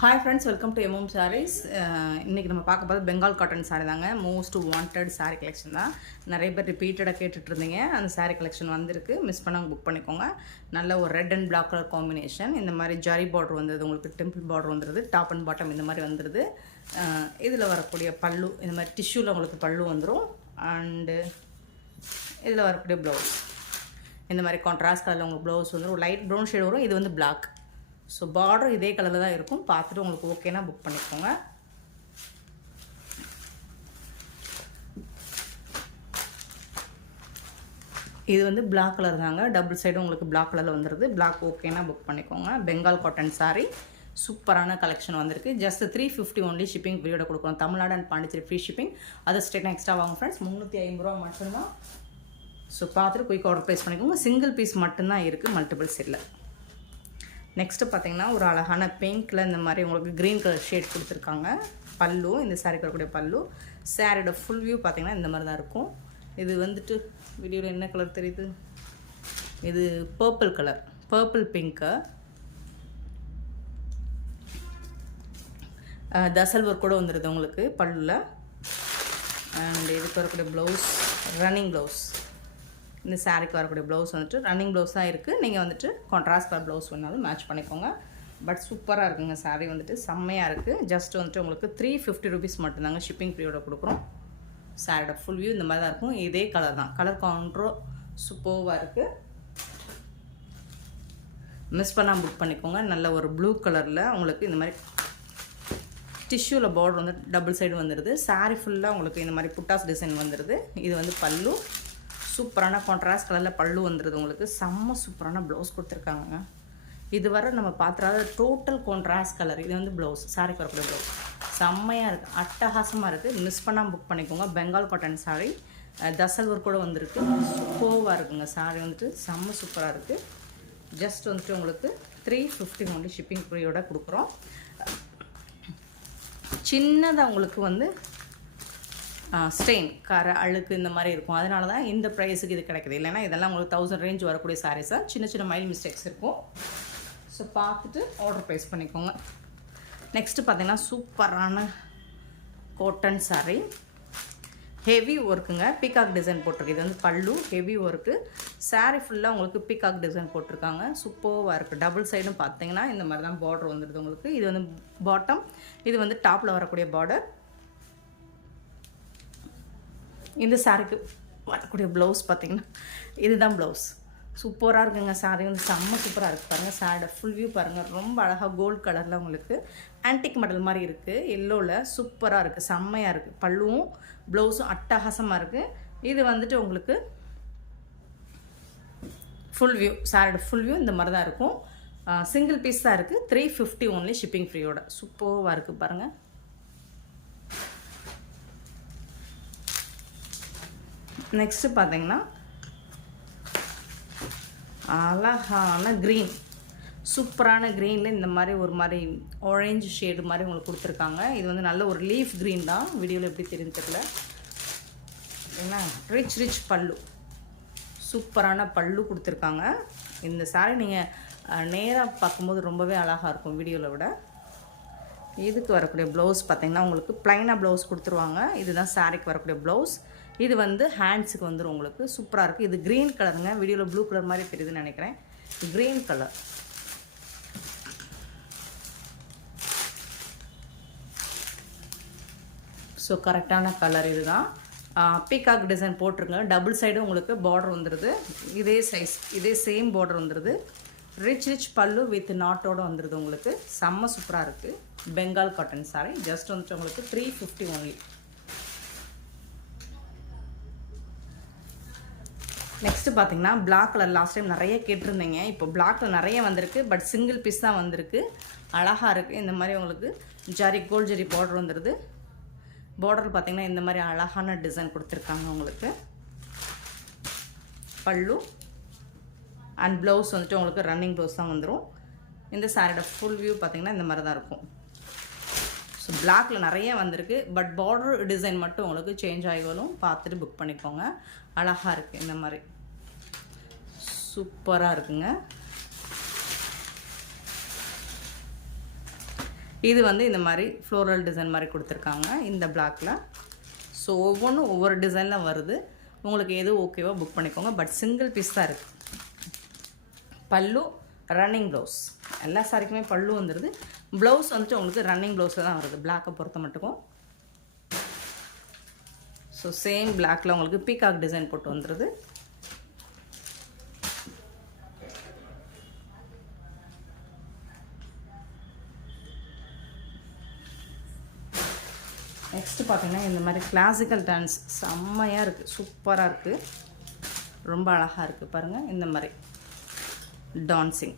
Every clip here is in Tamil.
Hi friends, welcome to MM sarees. இன்றைக்கி நம்ம பார்க்க போகிறது பெங்கால் காட்டன் சாரீ தாங்க. மோஸ்ட் வாண்டட் சாரீ கலெக்ஷன் தான். நிறைய பேர் ரிப்பீட்டடாக கேட்டுட்ருந்தீங்க. அந்த சாரீ கலெக்ஷன் வந்திருக்கு. மிஸ் பண்ணாங்க புக் பண்ணிக்கோங்க. நல்ல ஒரு red and black colour combination. இந்த மாதிரி ஜரி பார்டர் வந்துடுது, உங்களுக்கு டெம்பிள் பார்டர் வந்துடுது, டாப் அண்ட் பாட்டம் இந்த மாதிரி வந்துடுது. இதில் வரக்கூடிய பல்லு இந்த மாதிரி டிஷ்யூவில் உங்களுக்கு பல்லு வந்துடும். அண்டு இதில் வரக்கூடிய ப்ளவுஸ் இந்த மாதிரி கான்ட்ராஸ்ட் கலரில் உங்களுக்கு ப்ளவுஸ் வந்துடும். லைட் ப்ரௌன் ஷேட் வரும். இது வந்து பிளாக். ஸோ பார்டர் இதே கலரில் தான் இருக்கும். பார்த்துட்டு உங்களுக்கு ஓகேனா புக் பண்ணிக்கோங்க. இது வந்து பிளாக் கலர் தாங்க. டபுள் சைடும் உங்களுக்கு பிளாக் கலரில் வந்துடுது. பிளாக் ஓகேனா புக் பண்ணிக்கோங்க. பெங்கால் காட்டன் சாரீ சூப்பரான கலெக்ஷன் வந்திருக்கு. ஜஸ்ட் 350 ஒன்லி ஷிப்பிங் ஃப்ரீயோட கொடுக்குறோம். Tamil Nadu and Pondicherry free shipping. அதை ஸ்டேட் எக்ஸ்ட்ரா வாங்க ஃப்ரெண்ட்ஸ். 350 ரூபா மட்டும்தான். ஸோ பார்த்துட்டு குயிக் ஆர்டர் ப்ளேஸ் பண்ணிக்கோங்க. சிங்கிள் பீஸ் மட்டும்தான் இருக்குது, மல்டிபிள்ஸ் இல்லை. நெக்ஸ்ட்டு பார்த்தீங்கன்னா ஒரு அழகான பிங்க்கில் இந்த மாதிரி உங்களுக்கு க்ரீன் கலர் ஷேட் கொடுத்துருக்காங்க. பல்லு இந்த சாரீ வரக்கூடிய பல்லு. சாரியோட ஃபுல் வியூ பார்த்தீங்கன்னா இந்த மாதிரி தான் இருக்கும். இது வந்துட்டு வீடியோவில் என்ன கலர் தெரியுது? இது purple colour, purple pink. Tassel work கூட வந்துடுது உங்களுக்கு பல்லுவில். அண்ட் இதுக்கு வரக்கூடிய ப்ளவுஸ் ரன்னிங் ப்ளவுஸ். இந்த சாரீக்கு வரக்கூடிய ப்ளவுஸ் வந்துட்டு ரன்னிங் ப்ளவுஸ் தான் இருக்குது. நீங்கள் வந்துட்டு கான்ட்ராஸ்ட் கலர் ப்ளவுஸ் வேணாலும் மேட்ச் பண்ணிக்கோங்க. பட் சூப்பராக இருக்குங்க. சாரீ வந்துட்டு செம்மையாக இருக்குது. ஜஸ்ட் வந்துட்டு உங்களுக்கு 350 ருபீஸ் மட்டும்தாங்க ஷிப்பிங் ஃப்ரீயோட கொடுக்குறோம். சாரியோட ஃபுல் வியூ இந்த மாதிரி தான் இருக்கும். இதே கலர் தான். கலர் கவுண்டரோ சூப்பராக இருக்குது. மிஸ் பண்ணால் புக் பண்ணிக்கோங்க. நல்ல ஒரு ப்ளூ கலரில் உங்களுக்கு இந்த மாதிரி டிஷ்யூவில் பார்டர் வந்து டபுள் சைடு வந்துடுது. சாரீ ஃபுல்லாக உங்களுக்கு இந்த மாதிரி புட்டாஸ் டிசைன் வந்துடுது. இது வந்து பல்லு. சூப்பரான கான்ட்ராஸ்ட் கலரில் பல்லு வந்துடுது உங்களுக்கு. செம்ம சூப்பரான ப்ளவுஸ் கொடுத்துருக்காங்க. இது வரை நம்ம பார்த்துறாத டோட்டல் கான்ட்ராஸ்ட் கலர். இது வந்து ப்ளவுஸ், சாரிக்கு வரக்கூடிய ப்ளவுஸ் செம்மையாக இருக்குது, அட்டகாசமாக இருக்குது. மிஸ் பண்ணாமல் புக் பண்ணிக்கோங்க. பெங்கால் காட்டன் சாரீ தசல் ஒர்க் கூட வந்துருக்கு. சூப்பராக இருக்குங்க. சாரீ வந்துட்டு செம்ம சூப்பராக இருக்குது. ஜஸ்ட் வந்துட்டு உங்களுக்கு 350 ஒன்லி ஷிப்பிங் ஃப்ரீயோட கொடுக்குறோம். சின்னதாக உங்களுக்கு வந்து ஸ்டெயின் கரை அழுக்கு இந்த மாதிரி இருக்கும். அதனால தான் இந்த ப்ரைஸுக்கு இது கிடைக்குது. இல்லைனா இதெல்லாம் உங்களுக்கு 1000 ரேஞ்ச் வரக்கூடிய சாரீஸாக சின்ன சின்ன மைல் மிஸ்டேக்ஸ் இருக்கும். ஸோ பார்த்துட்டு ஆர்டர் ப்ளேஸ் பண்ணிக்கோங்க. நெக்ஸ்ட்டு பார்த்தீங்கன்னா சூப்பரான காட்டன் சாரீ. ஹெவி ஒர்க்குங்க. பீகாக் டிசைன் போட்டிருக்கு. இது வந்து பல்லு ஹெவி ஒர்க்கு. சாரீ ஃபுல்லாக உங்களுக்கு பீகாக் டிசைன் போட்டிருக்காங்க. சூப்பராக இருக்குது. டபுள் சைடும் பார்த்தீங்கன்னா இந்த மாதிரி தான் பார்டர் வந்துடுது உங்களுக்கு. இது வந்து பாட்டம், இது வந்து டாப்பில் வரக்கூடிய பார்டர். இந்த சாரீக்கு வரக்கூடிய ப்ளவுஸ் பார்த்தீங்கன்னா இதுதான் ப்ளவுஸ். சூப்பராக இருக்குங்க. சாரீ வந்து செம்ம சூப்பராக இருக்குது. பாருங்கள் சாரியோட ஃபுல் வியூ பாருங்கள். ரொம்ப அழகாக கோல்டு கலரில் உங்களுக்கு ஆன்டிக் மாடல் மாதிரி இருக்குது. எல்லோவில் சூப்பராக இருக்குது, செம்மையாக இருக்குது. பல்லுவும் ப்ளவுஸும் அட்டகாசமாக இருக்குது. இது வந்துட்டு உங்களுக்கு ஃபுல் வியூ, சாரியோட ஃபுல் வியூ இந்த மாதிரி தான் இருக்கும். சிங்கிள் பீஸ் தான் இருக்குது. 350 ஒன்லி ஷிப்பிங் ஃப்ரீயோட. சூப்பராக இருக்குது பாருங்கள். நெக்ஸ்ட்டு பார்த்தீங்கன்னா அழகான க்ரீன், சூப்பரான க்ரீனில் இந்த மாதிரி ஒரு மாதிரி ஆரஞ்சு ஷேடு மாதிரி உங்களுக்கு கொடுத்துருக்காங்க. இது வந்து நல்ல ஒரு லீஃப் க்ரீன் தான். வீடியோவில் எப்படி தெரியுது தெரியல. ஏன்னா ரிச் பல்லு, சூப்பரான பல்லு கொடுத்துருக்காங்க. இந்த சாரீ நீங்கள் நேராக பார்க்கும்போது ரொம்பவே அழகாக இருக்கும் வீடியோவில் விட. இதுக்கு வரக்கூடிய ப்ளவுஸ் பார்த்திங்கன்னா உங்களுக்கு ப்ளைனாக ப்ளவுஸ் கொடுத்துருவாங்க. இதுதான் சாரீக்கு வரக்கூடிய ப்ளவுஸ். இது வந்து ஹேண்ட்ஸுக்கு வந்துடும் உங்களுக்கு. சூப்பராக இருக்குது. இது க்ரீன் கலருங்க. வீடியோவில் ப்ளூ கலர் மாதிரி தெரியுதுன்னு நினைக்கிறேன். Green colour. ஸோ கரெக்டான கலர் இது தான். பீகாக் டிசைன் போட்டிருங்க. டபுள் சைடும் உங்களுக்கு பார்டர் வந்துடுது. இதே சைஸ், இதே சேம் பார்டர் வந்துடுது. ரிச் பல்லு வித் நாட்டோடு வந்துடுது உங்களுக்கு. செம்ம சூப்பராக இருக்குது. பெங்கால் காட்டன் சாரீ ஜஸ்ட் வந்துட்டு உங்களுக்கு 350 ஒன்லி. நெக்ஸ்ட்டு பார்த்தீங்கன்னா பிளாக் கலர். லாஸ்ட் டைம் நிறைய கேட்டிருந்தீங்க. இப்போ பிளாக்கில் நிறைய வந்திருக்கு. பட் சிங்கிள் பீஸ் தான் வந்திருக்கு. அழகாக இருக்குது. இந்த மாதிரி உங்களுக்கு ஜரி கோல்ட் ஜரி பார்டர் வந்துடுது. பார்டர் பார்த்திங்கன்னா இந்த மாதிரி அழகான டிசைன் கொடுத்துருக்காங்க உங்களுக்கு. பல்லு அண்ட் ப்ளவுஸ் வந்துட்டு உங்களுக்கு ரன்னிங் ப்ளவுஸ் தான் வந்துடும். இந்த சாரியோட ஃபுல் வியூ பார்த்திங்கன்னா இந்த மாதிரி தான் இருக்கும். ஸோ பிளாக்கில் நிறைய வந்திருக்கு. பட் பார்டர் டிசைன் மட்டும் உங்களுக்கு சேஞ்ச் ஆகி வரும். பார்த்துட்டு புக் பண்ணிக்கோங்க. அழகாக இருக்குது. இந்த மாதிரி சூப்பராக இருக்குங்க. இது வந்து இந்த மாதிரி ஃப்ளோரல் டிசைன் மாதிரி கொடுத்துருக்காங்க இந்த பிளாக்கில். ஸோ ஒவ்வொன்றும் ஒவ்வொரு டிசைனில் வருது. உங்களுக்கு எது ஓகேவோ புக் பண்ணிக்கோங்க. பட் சிங்கிள் பீஸ் தான் இருக்குது. பல்லு ரன்னிங் ப்ளவுஸ், எல்லா சாரிக்குமே பல்லு வந்துடுது. ப்ளவுஸ் வந்துட்டு உங்களுக்கு ரன்னிங் ப்ளவுஸில் தான் வருது பிளாக்கை பொறுத்த மட்டுக்கும். ஸோ சேம் பிளாக்கில் உங்களுக்கு பீகாக் டிசைன் போட்டு வந்துடுது. நெக்ஸ்ட்டு பார்த்தீங்கன்னா இந்த மாதிரி கிளாசிக்கல் டான்ஸ் செம்மையாக இருக்குது, சூப்பராக இருக்குது, ரொம்ப அழகாக இருக்குது பாருங்கள். இந்த மாதிரி டான்ஸிங்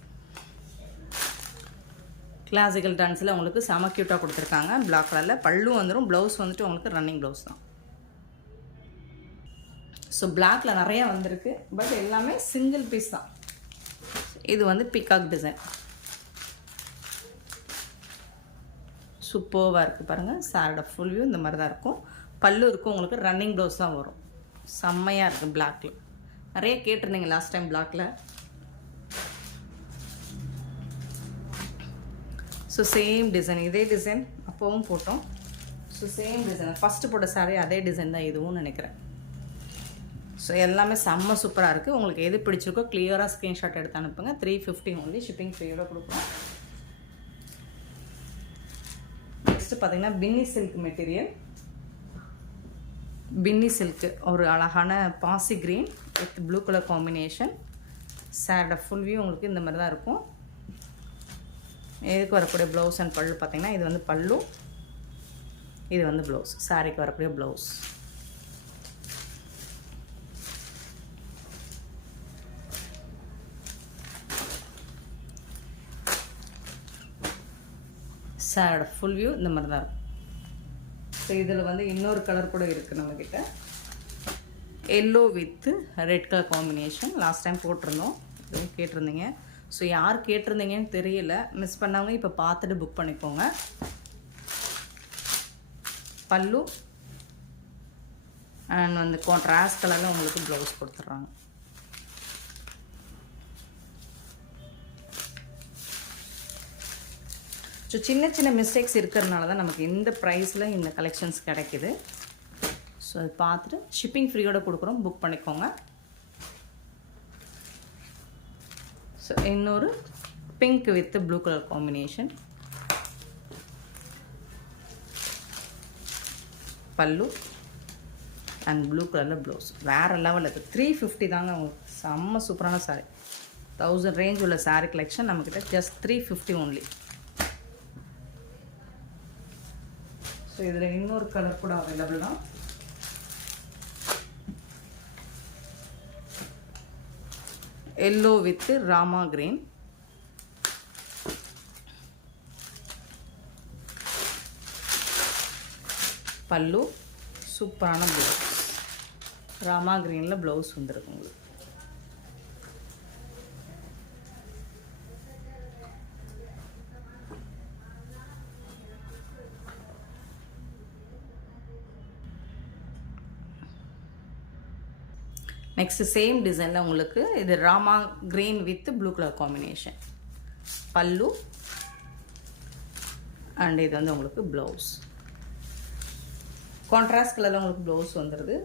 கிளாசிக்கல் டான்ஸில் உங்களுக்கு செம க்யூட்டாக கொடுத்துருக்காங்க. பிளாக் கலரில் பல்லு வந்துடும். ப்ளவுஸ் வந்துட்டு உங்களுக்கு ரன்னிங் ப்ளவுஸ் தான். ஸோ பிளாக்கில் நிறையா வந்திருக்கு. பட் எல்லாமே சிங்கிள் பீஸ் தான். இது வந்து பீகாக் டிசைன் சூப்பராக இருக்குது பாருங்கள். சாரோட ஃபுல் வியூ இந்த மாதிரி தான் இருக்கும். பல்லு இருக்கும் உங்களுக்கு ரன்னிங் ப்ளவுஸ் தான் வரும். செம்மையாக இருக்குது பிளாக்கில். நிறைய கேட்டிருந்தீங்க லாஸ்ட் டைம் பிளாக்கில். ஸோ சேம் டிசைன், இதே டிசைன் அப்போவும் போட்டோம். ஸோ சேம் டிசைன் ஃபஸ்ட்டு போட்ட சாரீ அதே டிசைன் தான் இதுவும் நினைக்கிறேன். ஸோ எல்லாமே செம்ம சூப்பராக இருக்குது. உங்களுக்கு எது பிடிச்சிருக்கோ கிளியராக ஸ்க்ரீன்ஷாட் எடுத்து அனுப்புங்க. 350 ஒன்லி ஷிப்பிங் ஃப்ரீயோட கொடுக்குறோம். நெக்ஸ்ட்டு பார்த்தீங்கன்னா பின்னி சில்க் மெட்டீரியல். பின்னி சில்க்கு ஒரு அழகான பாசி green with blue colour combination. சாரோட ஃபுல் வியூ உங்களுக்கு இந்த மாதிரி தான் இருக்கும். இதுக்கு வரக்கூடிய ப்ளவுஸ் அண்ட் பல்லு பார்த்தீங்கன்னா இது வந்து பல்லு, இது வந்து ப்ளவுஸ். சாரிக்கு வரக்கூடிய ப்ளவுஸ். சாரோட ஃபுல் வியூ இந்த மாதிரி தான் இருக்கும். ஸோ இதில் வந்து இன்னொரு கலர் கூட இருக்குது நம்மக்கிட்ட. Yellow with red colour combination. Last time போட்டிருந்தோம், கேட்டிருந்தீங்க. ஸோ யார் கேட்டிருந்தீங்கன்னு தெரியல, மிஸ் பண்ணவங்க இப்போ பார்த்துட்டு புக் பண்ணிக்கோங்க. பல்லு அண்ட் வந்து கான்ட்ராஸ்ட் கலரில் உங்களுக்கு ப்ளவுஸ் கொடுத்துட்றாங்க. ஸோ சின்ன சின்ன மிஸ்டேக்ஸ் இருக்கிறதுனால தான் நமக்கு இந்த ப்ரைஸில் இந்த கலெக்ஷன்ஸ் கிடைக்கிது. ஸோ அது பார்த்துட்டு ஷிப்பிங் ஃப்ரீயோட கொடுக்குறோம், புக் பண்ணிக்கோங்க. ஸோ இன்னொரு pink with blue colour combination. பல்லு அண்ட் ப்ளூ கலரில் ப்ளவுஸ். வேறு லெவலில் இருக்குது. 350 தாங்க உங்களுக்கு. செம்ம சூப்பரான சாரீ. 1000 ரேஞ்ச் உள்ள சாரீ கலெக்ஷன் நம்மக்கிட்ட ஜஸ்ட் 350 ஒன்லி. ஸோ இதில் இன்னொரு கலர் கூட அவைலபிள் தான். Yellow with Rama green. பல்லு சூப்பரான ப்ளவுஸ். ராமா கிரீனில் ப்ளவுஸ் வந்துருக்கு உங்களுக்கு. நெக்ஸ்ட் சேம் டிசைனில் உங்களுக்கு இது Rama green with blue colour combination. பல்லு அண்ட் இது வந்து உங்களுக்கு ப்ளவுஸ். கான்ட்ராஸ்ட் கலரில் உங்களுக்கு ப்ளவுஸ் வந்துடுது.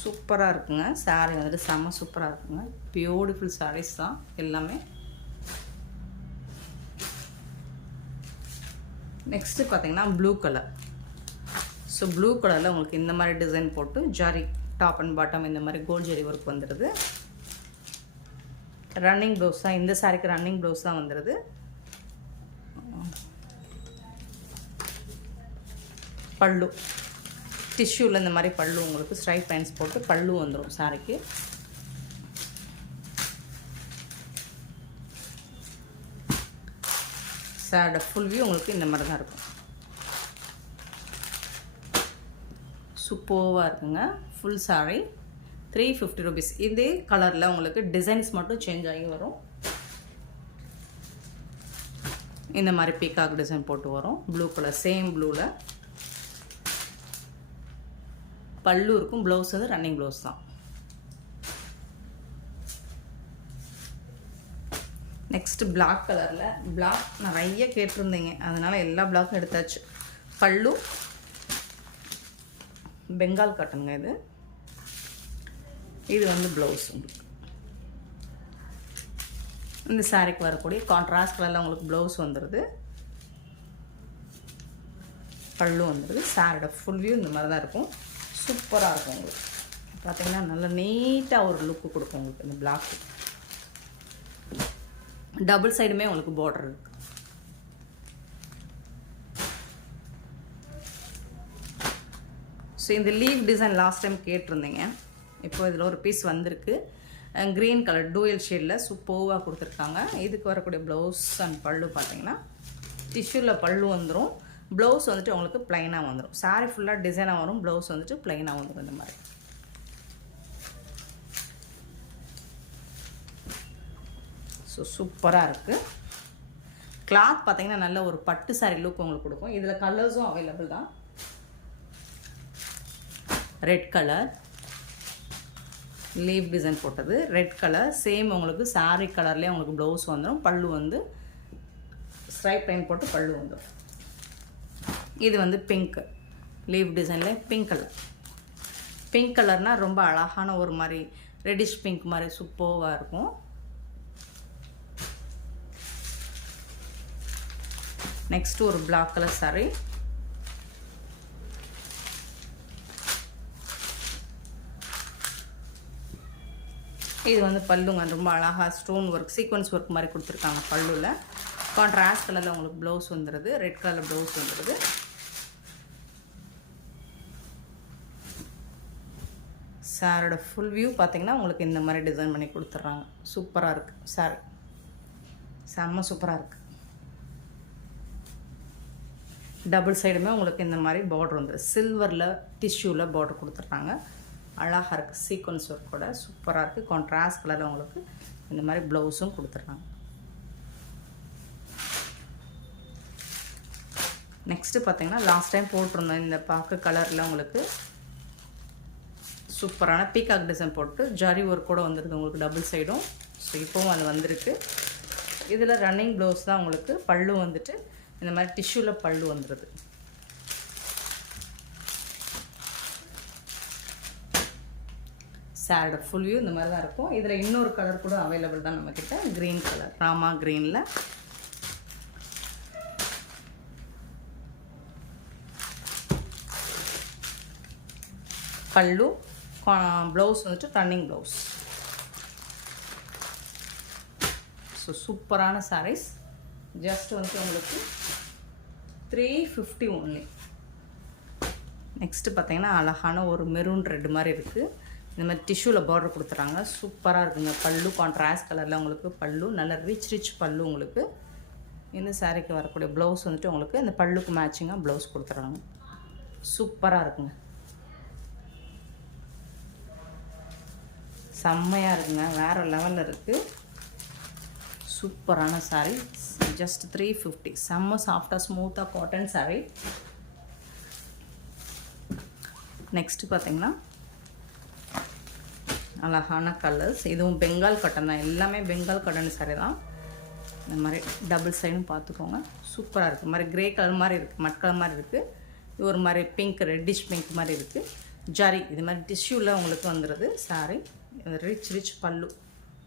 சூப்பராக இருக்குங்க. சாரீ வந்துட்டு செம்ம சூப்பராக இருக்குங்க. பியூட்டிஃபுல் சாரீஸ் தான் எல்லாமே. நெக்ஸ்ட்டு பார்த்தீங்கன்னா ப்ளூ கலர். ஸோ ப்ளூ கலரில் உங்களுக்கு இந்த மாதிரி டிசைன் போட்டு ஜாரி டாப் அண்ட் பாட்டம் இந்த மாதிரி கோல்ட் ஜெரி ஒர்க் வந்துடுது. ரன்னிங் ப்ளவுஸ் தான் இந்த சாரிக்கு. ரன்னிங் ப்ளவுஸ் தான் வந்துடுது. பல்லு டிஷ்யூவில் இந்த மாதிரி பல்லு உங்களுக்கு ஸ்ட்ரைட் லைன்ஸ் போட்டு பல்லு வந்துடும் சாரிக்கு. சாரோட ஃபுல் வியூ உங்களுக்கு இந்த மாதிரி தான் இருக்கும். சூப்பராக இருக்குங்க. Full sari 350 rupees. இதே கலரில் உங்களுக்கு டிசைன்ஸ் மட்டும் சேஞ்ச் ஆகி வரும். இந்த மாதிரி பீகாக் டிசைன் போட்டு வரும். ப்ளூ கலர் சேம் ப்ளூவில் பல்லு இருக்கும். ப்ளவுஸ் வந்து ரன்னிங் ப்ளவுஸ் தான். நெக்ஸ்ட்டு பிளாக் கலரில், பிளாக் நிறைய கேட்டிருந்தீங்க, அதனால் எல்லா பிளாக்கும் எடுத்தாச்சு. பல்லு பெங்கால் காட்டனுங்க இது. இது வந்து ப்ளவுஸ் உங்களுக்கு. இந்த சாரிக்கு வரக்கூடிய கான்ட்ராஸ்ட் கலரில் உங்களுக்கு ப்ளவுஸ் வந்துடுது, பல்லு வந்துடுது. சாரியோட ஃபுல் வியூ இந்த மாதிரி தான் இருக்கும். சூப்பராக இருக்கும் உங்களுக்கு. பார்த்தீங்கன்னா நல்லா நீட்டாக ஒரு லுக்கு கொடுக்கும் உங்களுக்கு இந்த பிளாக்கு. டபுள் சைடுமே உங்களுக்கு பார்டர் இருக்குது. ஸோ இந்த லீவ் டிசைன் லாஸ்ட் டைம் கேட்டிருந்தீங்க, இப்போ இதில் ஒரு பீஸ் வந்திருக்கு. க்ரீன் கலர் டூயல் ஷேடில் சூப்பராக கொடுத்துருக்காங்க. இதுக்கு வரக்கூடிய ப்ளவுஸ் அண்ட் பல்லு பார்த்தீங்கன்னா டிஷ்யூவில் பல்லு வந்துடும், ப்ளவுஸ் வந்துட்டு உங்களுக்கு ப்ளைனாக வந்துடும். சாரி ஃபுல்லாக டிசைனாக வரும், ப்ளவுஸ் வந்துட்டு ப்ளைனாக வந்துடும். இந்த மாதிரி ஸோ சூப்பராக இருக்குது. கிளாத் பார்த்தீங்கன்னா நல்ல ஒரு பட்டு சாரி லுக் உங்களுக்கு கொடுக்கும். இதில் கலர்ஸும் அவைலபிள் தான். ரெட் கலர் லீவ் டிசைன் போட்டது, ரெட் கலர் சேம் உங்களுக்கு சாரி கலர்லேயே உங்களுக்கு ப்ளவுஸ் வந்துடும், பல்லு வந்து ஸ்ட்ரைப் லைன் போட்டு பல்லு வந்துடும். இது வந்து பிங்க் லீவ் டிசைனில் பிங்க் கலர். பிங்க் கலர்னால் ரொம்ப அழகான ஒரு மாதிரி ரெட்டிஷ் பிங்க் மாதிரி சூப்பராக இருக்கும். நெக்ஸ்ட் ஒரு பிளாக் கலர் சாரி. இது வந்து பல்லுங்க, ரொம்ப அழகாக ஸ்டோன் ஒர்க் சீக்வன்ஸ் ஒர்க் மாதிரி கொடுத்துருக்காங்க பல்லுவில். கான்ட்ராஸ்ட் கலரில் உங்களுக்கு ப்ளவுஸ் வந்துடுது, ரெட் கலர் ப்ளவுஸ் வந்துடுது. சாரோட ஃபுல் வியூ பார்த்தீங்கன்னா உங்களுக்கு இந்த மாதிரி டிசைன் பண்ணி கொடுத்துட்றாங்க. சூப்பராக இருக்குது சாரி, செம்ம சூப்பராக இருக்குது. டபுள் சைடுமே உங்களுக்கு இந்த மாதிரி பார்டர் வந்துடுது, சில்வரில் டிஷ்யூவில் பார்டர் கொடுத்துட்றாங்க. அழகாக இருக்குது, சீக்வன்ஸ் ஒர்க்கோட சூப்பராக இருக்குது. கான்ட்ராஸ்ட் கலரில் உங்களுக்கு இந்த மாதிரி ப்ளவுஸும் கொடுத்துட்றாங்க. நெக்ஸ்ட்டு பார்த்தீங்கன்னா லாஸ்ட் டைம் போட்டிருந்தோம் இந்த பார்க்க கலரில் உங்களுக்கு சூப்பரான பீகாக் டிசைன் போட்டு ஜரி ஒர்க் கூட வந்துடுது உங்களுக்கு டபுள் சைடும். ஸோ இப்போவும் அது வந்திருக்கு. இதில் ரன்னிங் ப்ளவுஸ் தான் உங்களுக்கு. பல்லு வந்துட்டு இந்த மாதிரி டிஷ்யூவில் பல்லு வந்துடுது. சாரோட ஃபுல் வியூ இந்த மாதிரி தான் இருக்கும். இதில் இன்னொரு கலர் கூட அவைலபிள் தான் நம்மக்கிட்ட, க்ரீன் கலர், ராமா க்ரீனில். பல்லு ப்ளவுஸ் வந்துட்டு ரன்னிங் ப்ளவுஸ். ஸோ சூப்பரான சாரீஸ். ஜஸ்ட் வந்துட்டு உங்களுக்கு 350 ஒன்லி. நெக்ஸ்ட்டு பார்த்தீங்கன்னா அழகான ஒரு மெரூன் ரெட் மாதிரி இருக்குது. இந்த மாதிரி டிஷ்யூவில் பார்டர் கொடுத்துறாங்க, சூப்பராக இருக்குங்க. பல்லு கான்ட்ராஸ்ட் கலரில் உங்களுக்கு பல்லு, நல்ல ரிச் பல்லு உங்களுக்கு. இந்த சாரீக்கு வரக்கூடிய ப்ளவுஸ் வந்துட்டு உங்களுக்கு இந்த பல்லுக்கு மேட்சிங்காக ப்ளவுஸ் கொடுத்துட்றாங்க. சூப்பராக இருக்குங்க, செம்மையாக இருக்குங்க, வேறு லெவலில் இருக்குது. சூப்பரான சாரீ. ஜஸ்ட் 350. செம்ம சாஃப்டாக ஸ்மூத்தாக காட்டன் சாரீ. நெக்ஸ்ட்டு பார்த்தீங்கன்னா அழகான கலர்ஸ். இதுவும் பெங்கால் காட்டன் தான், எல்லாமே பெங்கால் காட்டன் சாரீ தான். இந்த மாதிரி டபுள் சைடும் பார்த்துக்கோங்க, சூப்பராக இருக்குது. மாதிரி க்ரே கலர் மாதிரி இருக்குது, மட் கலர் மாதிரி இருக்குது. இது ஒரு மாதிரி பிங்க், ரெட்டிஷ் பிங்க் மாதிரி இருக்குது. ஜரி இது மாதிரி டிஷ்யூவில் உங்களுக்கு வந்துடுது சாரீ. ரிச் பல்லு,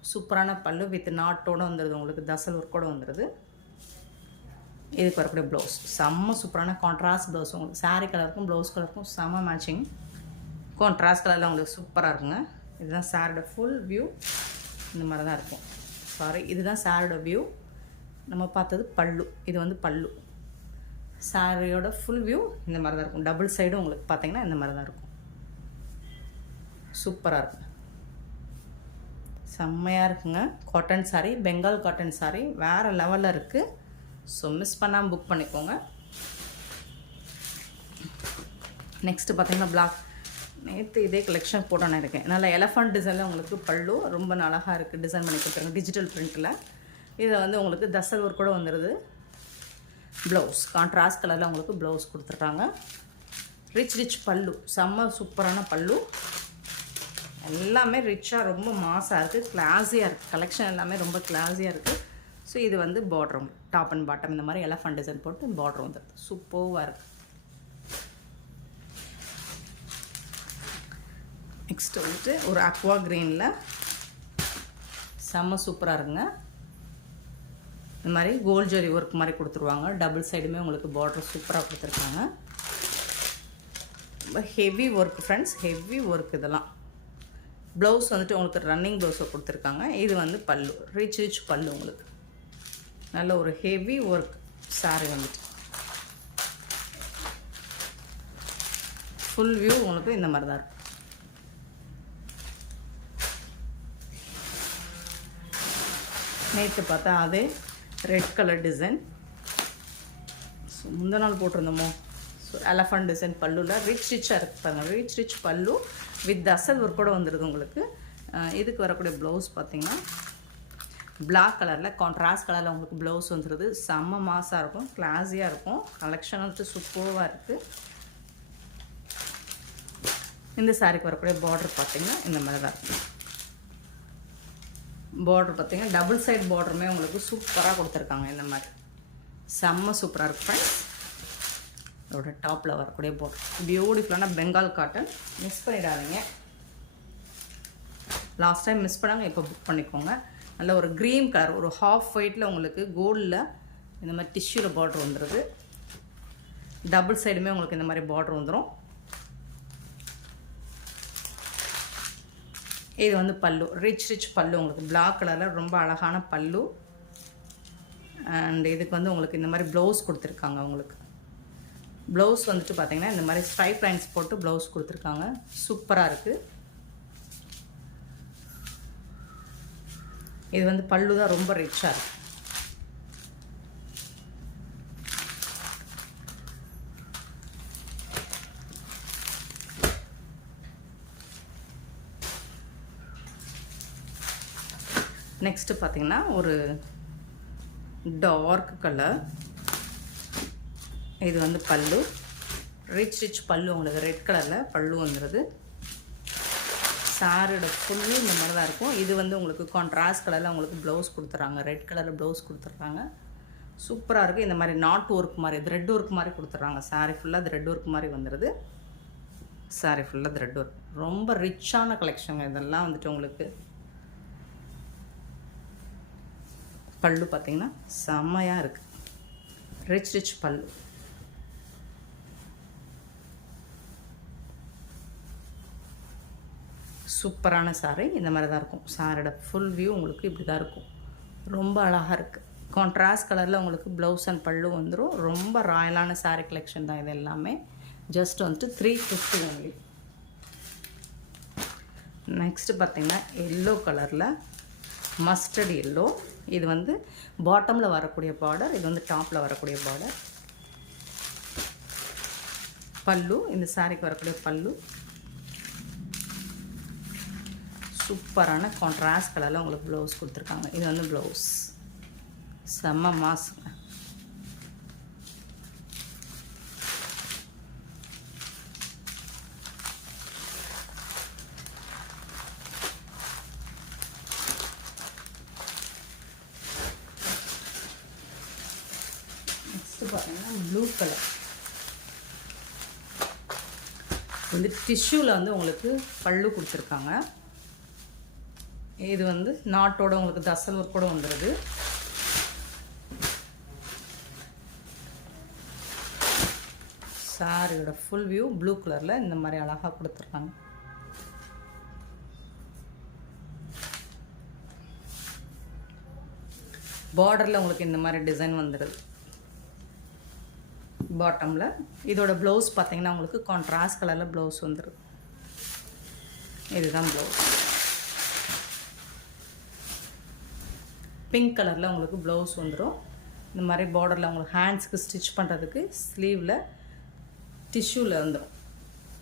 சூப்பரான பல்லு வித் நாட்டோடு வந்துடுது உங்களுக்கு, தசல் ஒர்க்கோடு வந்துடுது. இதுக்கு வரக்கூடிய ப்ளவுஸ் செம்ம சூப்பரான கான்ட்ராஸ்ட் ப்ளவுஸ் உங்களுக்கு. சாரீ கலருக்கும் ப்ளவுஸ் கலருக்கும் செம்ம மேட்சிங். கான்ட்ராஸ்ட் கலரில் உங்களுக்கு சூப்பராக இருக்குங்க. இதுதான் சாரோட ஃபுல் வியூ, இந்த மாதிரி தான் இருக்கும். சாரி, இதுதான் சாரோட வியூ. நம்ம பார்த்தது பல்லு, இது வந்து பல்லு. சாரியோட ஃபுல் வியூ இந்த மாதிரி தான் இருக்கும். டபுள் சைடும் உங்களுக்கு பார்த்தீங்கன்னா இந்த மாதிரி தான் இருக்கும். சூப்பராக இருக்குங்க, செம்மையாக இருக்குங்க. காட்டன் சாரீ, பெங்கால் காட்டன் சாரீ வேறு லெவலில் இருக்குது. ஸோ மிஸ் பண்ணாமல் புக் பண்ணிக்கோங்க. நெக்ஸ்ட்டு பார்த்தீங்கன்னா பிளாக், நேற்று இதே கலெக்ஷன் போட்டோன்னு இருக்கேன். நல்லா எலஃபண்ட் டிசைனில் உங்களுக்கு பல்லு ரொம்ப அழகாக இருக்குது, டிசைன் பண்ணி கொடுத்துருங்க டிஜிட்டல் பிரிண்ட்டில். இதில் வந்து உங்களுக்கு தசல் ஒர்க் கூட வந்துடுது. ப்ளவுஸ் கான்ட்ராஸ்ட் கலரில் உங்களுக்கு ப்ளவுஸ் கொடுத்துட்றாங்க. ரிச் பல்லு, செம்ம சூப்பரான பல்லு. எல்லாமே ரிச்சாக ரொம்ப மாஸாக இருக்குது, கிளாஸியாக இருக்குது. கலெக்ஷன் எல்லாமே ரொம்ப கிளாஸியாக இருக்குது. ஸோ இது வந்து பார்டர் டாப் அண்ட் பாட்டம் இந்த மாதிரி எலஃபண்ட் டிசைன் போட்டு பார்டர் வந்துடுது. சூப்பராக இருக்குது. நெக்ஸ்ட் வந்துட்டு ஒரு அக்வா க்ரீனில் செம்ம சூப்பராக இருக்குங்க. இந்த மாதிரி கோல்ட் ஜெரி ஒர்க் மாதிரி கொடுத்துருவாங்க. டபுள் சைடுமே உங்களுக்கு பார்டர் சூப்பராக கொடுத்துருக்காங்க. ரொம்ப heavy work friends, heavy work. இதெல்லாம் ப்ளவுஸ் வந்துட்டு உங்களுக்கு ரன்னிங் ப்ளவுஸை கொடுத்துருக்காங்க. இது வந்து பல்லு, ரிச் பல்லு. உங்களுக்கு நல்ல ஒரு ஹெவி ஒர்க் சாரி வந்துட்டு ஃபுல் வியூ உங்களுக்கு இந்த மாதிரி தான் இருக்கும். நேற்று பார்த்தா அதே ரெட் கலர் டிசைன். ஸோ முந்த நாள் போட்டிருந்தோமோ. ஸோ எலஃபண்ட் டிசைன் பல்லுவில் ரிச்சாக இருப்பாங்க. ரிச் பல்லு வித் அசல் ஒர்க்கோடு வந்துடுது உங்களுக்கு. இதுக்கு வரக்கூடிய ப்ளவுஸ் பார்த்திங்கன்னா பிளாக் கலரில் கான்ட்ராஸ்ட் கலரில் உங்களுக்கு ப்ளவுஸ் வந்துடுது. செம்ம மாசாக இருக்கும், கிளாஸியாக இருக்கும். கலெக்ஷன் வந்துட்டு சூப்பராக இருக்குது. இந்த சாரிக்கு வரக்கூடிய பார்டர் பார்த்திங்கன்னா இந்த மாதிரி தான் இருக்கும். பார்டர் பார்த்திங்கன்னா டபுள் சைட் பார்டருமே உங்களுக்கு சூப்பராக கொடுத்துருக்காங்க. இந்த மாதிரி செம்ம சூப்பராக இருக்குது ஃப்ரெண்ட்ஸ். இதோட டாப்பில் வரக்கூடிய பார்டர் பியூட்டிஃபுல்லான பெங்கால் காட்டன். மிஸ் பண்ணிடாதீங்க. லாஸ்ட் டைம் மிஸ் பண்ணாங்க, இப்போ புக் பண்ணிக்கோங்க. நல்ல ஒரு க்ரீன் கலர், ஒரு ஹாஃப் ஒயிட்டில் உங்களுக்கு கோல்டில் இந்த மாதிரி டிஷ்யூவில் பார்டர் வந்துடுது. டபுள் சைடுமே உங்களுக்கு இந்த மாதிரி பார்டர் வந்துடும். இது வந்து பல்லு, ரிச் பல்லு. உங்களுக்கு பிளாக் கலரில் ரொம்ப அழகான பல்லு. அண்ட் இதுக்கு வந்து உங்களுக்கு இந்த மாதிரி ப்ளவுஸ் கொடுத்துருக்காங்க. உங்களுக்கு ப்ளவுஸ் வந்துட்டு பார்த்திங்கன்னா இந்த மாதிரி ஸ்ட்ரைப் லைன்ஸ் போட்டு ப்ளவுஸ் கொடுத்துருக்காங்க. சூப்பராக இருக்குது. இது வந்து பல்லு தான் ரொம்ப ரிச்சாக இருக்குது. நெக்ஸ்ட்டு பார்த்திங்கன்னா ஒரு டார்க் கலர். இது வந்து பல்லு, ரிச் பல்லு. உங்களுக்கு ரெட் கலரில் பல்லு வந்துடுது. சாரோட ஃபுல்லு இந்த மாதிரி தான் இருக்கும். இது வந்து உங்களுக்கு கான்ட்ராஸ்ட் கலரில் உங்களுக்கு ப்ளவுஸ் கொடுத்துட்றாங்க. ரெட் கலரில் ப்ளவுஸ் கொடுத்துட்றாங்க. சூப்பராக இருக்குது. இந்த மாதிரி நாட் ஒர்க் மாதிரி, த்ரெட் ஒர்க் மாதிரி கொடுத்துட்றாங்க. சாரி ஃபுல்லாக த்ரெட் ஒர்க் மாதிரி வந்துடுது. சாரி ஃபுல்லாக த்ரெட் ஒர்க். ரொம்ப ரிச்சான கலெக்ஷன் இதெல்லாம் வந்துட்டு உங்களுக்கு. பல்லு பார்த்திங்கன்னா செம்மையாக இருக்குது. ரிச் பல்லு. சூப்பரான சாரி. இந்த மாதிரி தான் இருக்கும். சாரியோட ஃபுல் வியூ உங்களுக்கு இப்படி தான் இருக்கும். ரொம்ப அழகாக இருக்குது. கான்ட்ராஸ்ட் கலரில் உங்களுக்கு ப்ளவுஸ் அண்ட் பல்லு வந்துடும். ரொம்ப ராயலான சாரி கலெக்ஷன் தான் இது எல்லாமே. ஜஸ்ட் வந்துட்டு 350 ஒன்லி. நெக்ஸ்ட்டு பார்த்திங்கன்னா எல்லோ கலரில் மஸ்டர்ட் எல்லோ. இது வந்து பாட்டமில் வரக்கூடிய பார்டர், இது வந்து டாப்பில் வரக்கூடிய பார்டர். பல்லு, இந்த சாரிக்கு வரக்கூடிய பல்லு சூப்பரான கான்ட்ராஸ்ட் கலரில் உங்களுக்கு ப்ளவுஸ் கொடுத்துருக்காங்க. இது வந்து ப்ளவுஸ் செம்ம மாசுங்க. நெக்ஸ்ட்டு பார்த்தீங்கன்னா ப்ளூ கலர் வந்து டிஷ்யூவில் வந்து உங்களுக்கு பல்லு கொடுத்துருக்காங்க. இது வந்து நாட்டோட உங்களுக்கு தசல் ஒர்க்கோட வந்துடுது. சாரியோட ஃபுல் வியூ ப்ளூ கலரில் இந்த மாதிரி அழகாக கொடுத்துருக்காங்க. பார்டரில் உங்களுக்கு இந்த மாதிரி டிசைன் வந்துடுது. பாட்டமில் இதோட ப்ளவுஸ் பார்த்தீங்கன்னா உங்களுக்கு கான்ட்ராஸ்ட் கலரில் ப்ளவுஸ் வந்துடுது. இதுதான் ப்ளவுஸ். பிங்க் கலரில் உங்களுக்கு ப்ளவுஸ் வந்துடும். இந்த மாதிரி பார்டரில் உங்களுக்கு ஹேண்ட்ஸுக்கு ஸ்டிச் பண்ணுறதுக்கு ஸ்லீவில் டிஷ்யூவில் வந்துடும்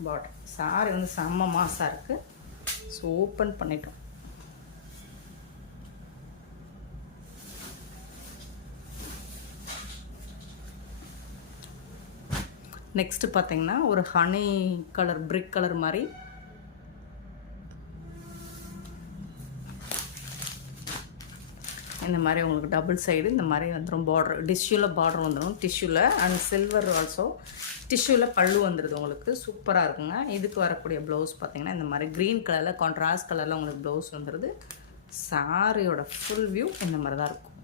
பார்டர். சாரி வந்து செம்ம மாசாக இருக்குது. ஸோ ஓப்பன் பண்ணிட்டோம். நெக்ஸ்ட்டு பார்த்தீங்கன்னா ஒரு ஹனி கலர், பிரிக் கலர் மாதிரி இந்த மாதிரி உங்களுக்கு டபுள் சைடு இந்த மாதிரி வந்துடும். பார்டர் டிஷ்யூவில் பார்டர் வந்துடும், டிஷ்யூவில் அண்ட் சில்வர் ஆல்சோ டிஷ்யூவில் பல்லு வந்துடுது உங்களுக்கு. சூப்பராக இருக்குங்க. இதுக்கு வரக்கூடிய ப்ளவுஸ் பார்த்திங்கன்னா இந்த மாதிரி க்ரீன் கலரில் கான்ட்ராஸ்ட் கலரில் உங்களுக்கு ப்ளவுஸ் வந்துடுது. சாரியோட ஃபுல் வியூ இந்த மாதிரி தான் இருக்கும்.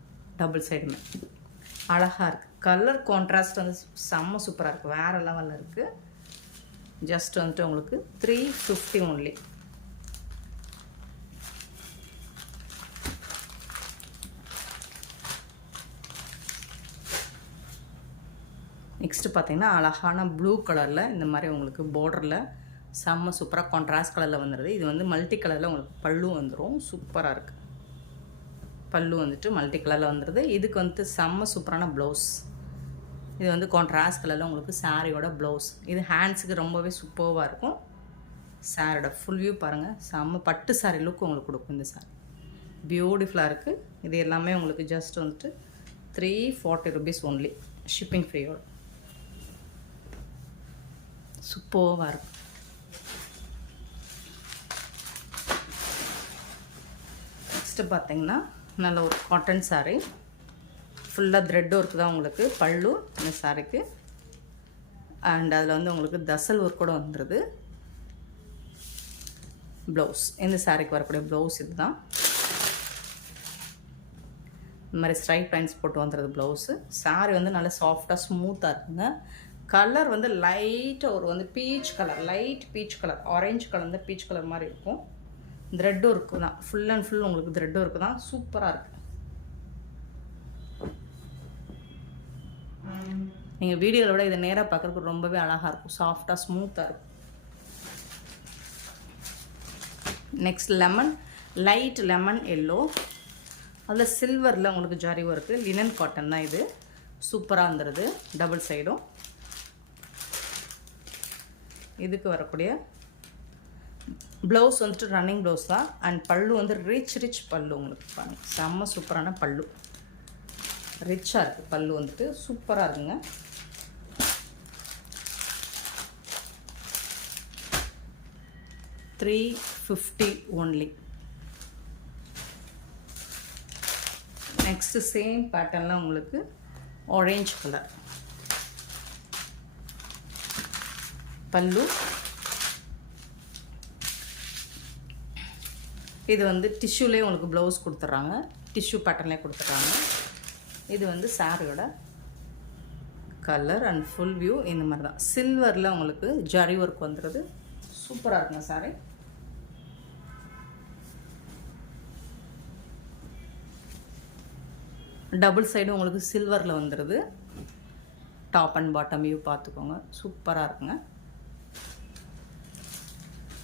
டபுள் சைடுமே அழகாக இருக்குது. கலர் கான்ட்ராஸ்ட் வந்து செம்ம சூப்பராக இருக்குது, வேறு லெவலில் இருக்குது. ஜஸ்ட் வந்துட்டு உங்களுக்கு 350 ஒன்லி. நெக்ஸ்ட்டு பார்த்தீங்கன்னா அழகான ப்ளூ கலரில் இந்த மாதிரி உங்களுக்கு பார்டரில் செம்ம சூப்பராக கான்ட்ராஸ்ட் கலரில் வந்துடுது. இது வந்து மல்டி கலரில் உங்களுக்கு பல்லு வந்துடும். சூப்பராக இருக்குது. பல்லு வந்துட்டு மல்டி கலரில் வந்துடுது. இதுக்கு வந்துட்டு செம்ம சூப்பரான ப்ளவுஸ். இது வந்து கான்ட்ராஸ்ட் கலரில் உங்களுக்கு சாரியோட ப்ளவுஸ். இது ஹேண்ட்ஸுக்கு ரொம்பவே சூப்பராக இருக்கும். சாரியோட ஃபுல் வியூ பாருங்கள். செம்ம பட்டு சாரி லுக் உங்களுக்கு கொடுக்கும் இந்த சாரி. பியூட்டிஃபுல்லாக இருக்குது. இது எல்லாமே உங்களுக்கு ஜஸ்ட் வந்துட்டு 340 rupees ஒன்லி, ஷிப்பிங் ஃப்ரீயோட. சூப்பராக இருக்கும். நெக்ஸ்ட்டு பார்த்தீங்கன்னா நல்ல ஒரு காட்டன் சாரீ. ஃபுல்லாக த்ரெட் ஒர்க் தான் உங்களுக்கு பல்லு இந்த சாரிக்கு. அண்ட் அதில் வந்து உங்களுக்கு தசல் ஒர்க் கூட வந்துடுது. ப்ளவுஸ் இந்த சாரிக்கு வரக்கூடிய ப்ளவுஸ் இது தான். இந்த மாதிரி ஸ்ட்ரைட் லைன்ஸ் போட்டு வந்துடுது ப்ளவுஸு. சாரி வந்து நல்லா சாஃப்டாக ஸ்மூத்தாக இருக்குங்க. கலர் வந்து லைட்டாக ஒரு வந்து peach colour, light peach colour, orange colour, peach colour மாதிரி இருக்கும். த்ரெட் ஒர்க்கு தான், ஃபுல் அண்ட் ஃபுல் உங்களுக்கு த்ரெட் ஒர்க்கு தான். சூப்பராக இருக்குது. நீங்கள் வீடியோவில் விட இதை நேராக பார்க்குறதுக்கு ரொம்பவே அழகாக இருக்கும், சாஃப்டாக ஸ்மூத்தாக இருக்கும். Next lemon, light lemon yellow, அதில் சில்வரில் உங்களுக்கு ஜரி ஒர்க்கு, லினன் காட்டன் தான் இது. சூப்பராக வந்துடுது. டபுள் சைடும் இதுக்கு வரக்கூடிய ப்ளவுஸ் வந்துட்டு ரன்னிங் ப்ளவுஸ் தான். அண்ட் பல்லு வந்து ரிச் பல்லு உங்களுக்கு பாருங்க. செம்ம சூப்பரான பல்லு, ரிச்சாக இருக்குது பல்லு வந்துட்டு. சூப்பராக இருக்குங்க. $350 ஒன்லி. நெக்ஸ்ட்டு சேம் பேட்டர்னில் உங்களுக்கு ஆரஞ்சு கலர் பல்லு. இது வந்து டிஷ்யூலேயே உங்களுக்கு ப்ளவுஸ் கொடுத்துட்றாங்க, டிஷ்யூ பேட்டர்ன்லேயே கொடுத்துட்றாங்க. இது வந்து சாரியோட கலர் அண்ட் ஃபுல் வியூ இந்த மாதிரி தான். சில்வரில் உங்களுக்கு ஜரி ஒர்க் வந்துடுது. சூப்பராக இருக்குங்க சாரி. டபுள் சைடு உங்களுக்கு சில்வரில் வந்துடுது. டாப் அண்ட் பாட்டம் வியூ பார்த்துக்கோங்க. சூப்பராக இருக்குங்க.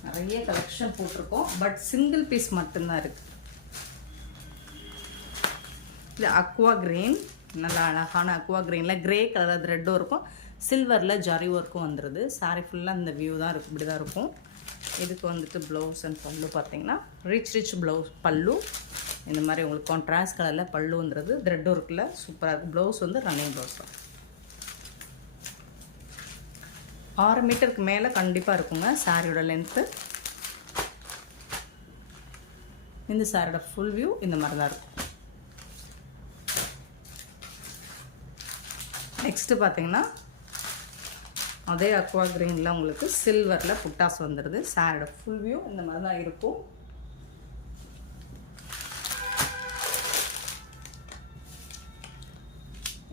நிறைய கலெக்ஷன் போட்டிருக்கோம், பட் சிங்கிள் பீஸ் மட்டும்தான் இருக்குது. இது அக்வா கிரீன், நல்லா அழகான அக்வா கிரீனில் க்ரே கலரில் த்ரெட்டும் இருக்கும், சில்வரில் ஜரி ஒர்க்கும் வந்துடுது. சாரி ஃபுல்லாக இந்த வியூ தான் இருக்குது, இப்படி தான் இருக்கும். இதுக்கு வந்துட்டு ப்ளவுஸ் அண்ட் பல்லு பார்த்தீங்கன்னா ரிச் ப்ளவுஸ் பல்லு. இந்த மாதிரி உங்களுக்கு கான்ட்ராஸ்ட் கலரில் பல்லு வந்துடுது. த்ரெட் ஒர்க்கில் சூப்பராக இருக்குது. ப்ளவுஸ் வந்து ரன்னிங் ப்ளவுஸ் தான். 6 மீட்டருக்கு மேலே கண்டிப்பாக இருக்குங்க சாரியோட லென்த்து. இந்த சாரியோட ஃபுல் வியூ இந்த மாதிரி தான் இருக்கும். நெக்ஸ்ட்டு பார்த்தீங்கன்னா அதே அக்வா கிரீனில் உங்களுக்கு சில்வரில் புட்டாஸ் வந்துடுது. சாரியோட ஃபுல் வியூ இந்த மாதிரி தான் இருக்கும்.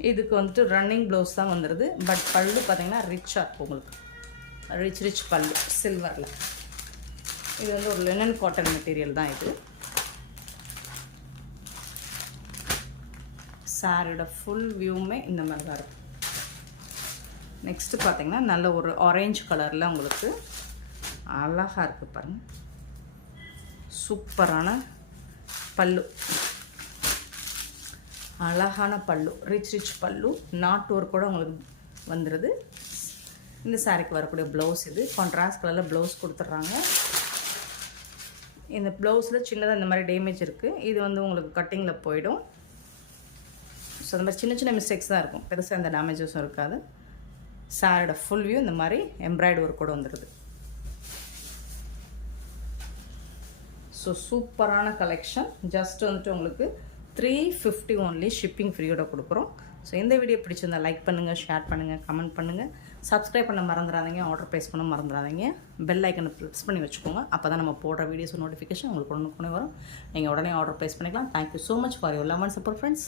இதுக்கு வந்துட்டு ரன்னிங் ப்ளவுஸ் தான் வந்துடுது. பட் பல்லு பார்த்தீங்கன்னா ரிச்சாக இருக்கும் உங்களுக்கு. ரிச் பல்லு சில்வரில். இது வந்து ஒரு லினன் காட்டன் மெட்டீரியல் தான் இது. சாரியோட ஃபுல் வியூவுமே இந்த மாதிரி தான் இருக்கும். நெக்ஸ்ட்டு பார்த்தீங்கன்னா நல்ல ஒரு ஆரஞ்சு கலரில் உங்களுக்கு அழகாக இருக்குது பாருங்கள். சூப்பரான பல்லு, அழகான பல்லு, ரிச் பல்லு, நாட் ஒர்க் கூட உங்களுக்கு வந்துடுது. இந்த சாரிக்கு வரக்கூடிய ப்ளவுஸ் இது. கான்ட்ராஸ்ட் கலரில் ப்ளவுஸ் கொடுத்துட்றாங்க. இந்த ப்ளவுஸில் சின்னதாக இந்த மாதிரி டேமேஜ் இருக்குது. இது வந்து உங்களுக்கு கட்டிங்கில் போயிடும். ஸோ அந்த மாதிரி சின்ன மிஸ்டேக்ஸ் தான் இருக்கும், பெருசாக எந்த டேமேஜஸும் இருக்காது. சாரியோட ஃபுல் வியூ இந்த மாதிரி எம்ப்ராய்டரி ஒர்க் கூட வந்துடுது. ஸோ சூப்பரான கலெக்ஷன். ஜஸ்ட் வந்துட்டு உங்களுக்கு 350 ஒன்லி ஷிப்பிங் ஃப்ரீயோட கொடுக்குறோம். ஸோ இந்த வீடியோ பிடிச்சிருந்தா லைக் பண்ணுங்கள், ஷேர் பண்ணுங்கள், கமெண்ட் பண்ணுங்கள், சப்ஸ்கிரைப் பண்ண மறந்துடாதீங்க, ஆர்டர் ப்ளேஸ் பண்ண மறந்துடாதீங்க, பெல் ஐக்கனை ப்ரெஸ் பண்ணி வச்சுக்கோங்க. அப்போ தான் நம்ம போடுற வீடியோஸ் நோட்டிஃபிகேஷன் உங்களுக்கு உடனே வரும். நீங்கள் உடனே ஆர்டர் ப்ளேஸ் பண்ணிக்கலாம். Thank you so much for your love and support friends.